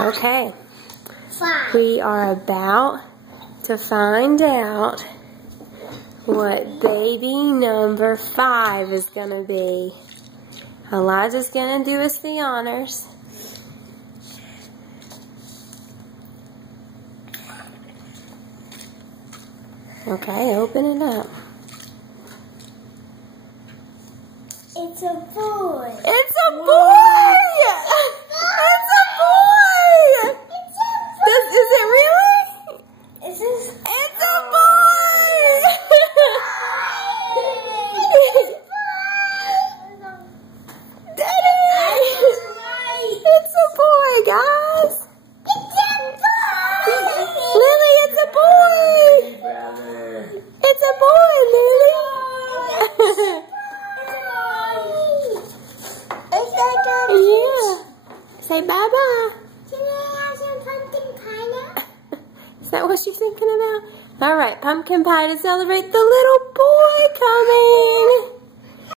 Okay. 5. We are about to find out what baby number 5 is going to be. Elijah's going to do us the honors. Okay, open it up. It's a boy. It's a boy! It's a boy! Is it really? It's a boy! Daddy! It's a boy, guys! Lily, it's a boy! It's a boy, Lily! Yeah. Say bye-bye. Can I have some pumpkin pie now? Is that what she's thinking about? All right, pumpkin pie to celebrate the little boy coming.